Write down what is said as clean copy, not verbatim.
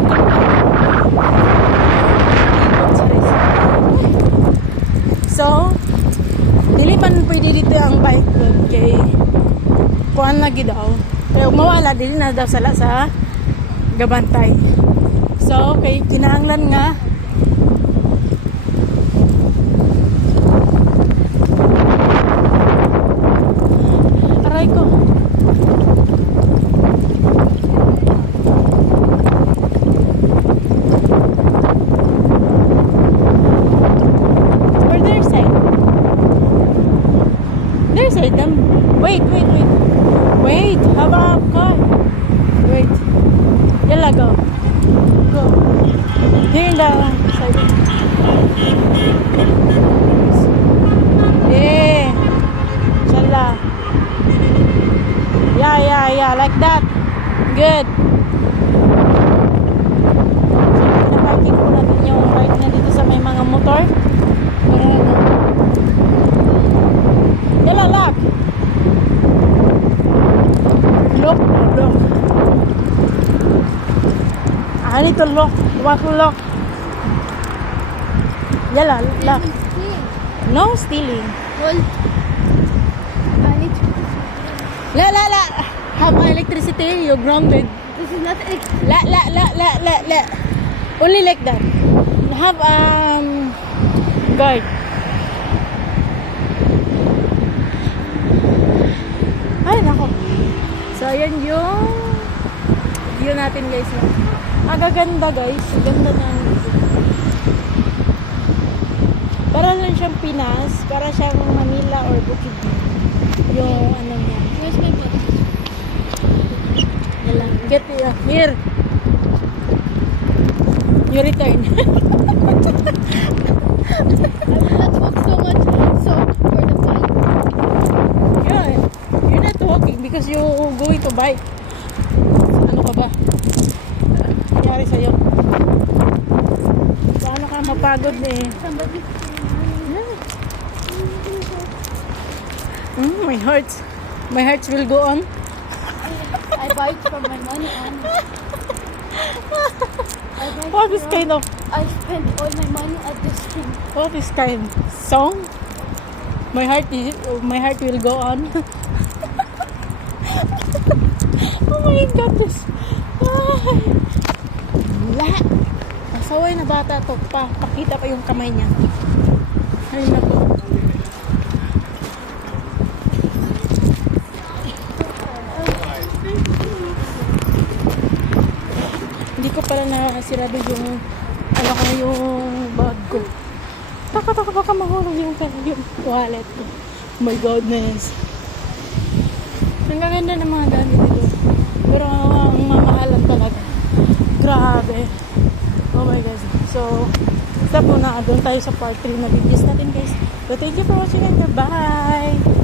you can so dili man pwede dito ang bike doon kay kuan lagi daw pero mawala dili na daw sala sa gabantay so kay kinahanglan nga aray ko say them. Wait. Have a car. Wait. Yalla, go. Go. Here in the side. Yeah. Yalla. Yeah. Like that. Good. So, pinaparking ko natin yung right na dito sa may mga motor. Yalla, lock. Lock. I need to lock. Walk lock. Yalla, lock. No stealing. Well, I need to... La. Have electricity. You're grounded. This is not La. Only like that. Have guard. Ay, nako. So, ayan yung view natin, guys. Ang gaganda, guys. Ang ganda na. Para lang siyang Pinas. Para siyang Manila or Bukid. Yung ano niya. Where's my bus? Yalang. Get here. You return. I will not walk so much so for the flight. Yeah. You're not walking because you going to bike. Ano ka ba? Nangyari sa'yo? Paano ka mapagod eh? Somebody... My heart will go on. I buy it from my money on. What is kind of I spent all my money at this thing. what is kind song? My heart will go on. Oh my God, this. Lahat. Masaway na bata to. Pakita pa yung kamay niya. Ay nako. Hindi ko pala nasirado yung yung bag ko. Taka baka mahulog yung wallet ko. Oh my goodness. Ang gaganda ng mga gamit dito. Pero ang mamahalan talaga. Grabe. Oh my God. So, stop muna. Doon tayo sa part 3 na videos natin, guys. So, thank you for watching and goodbye.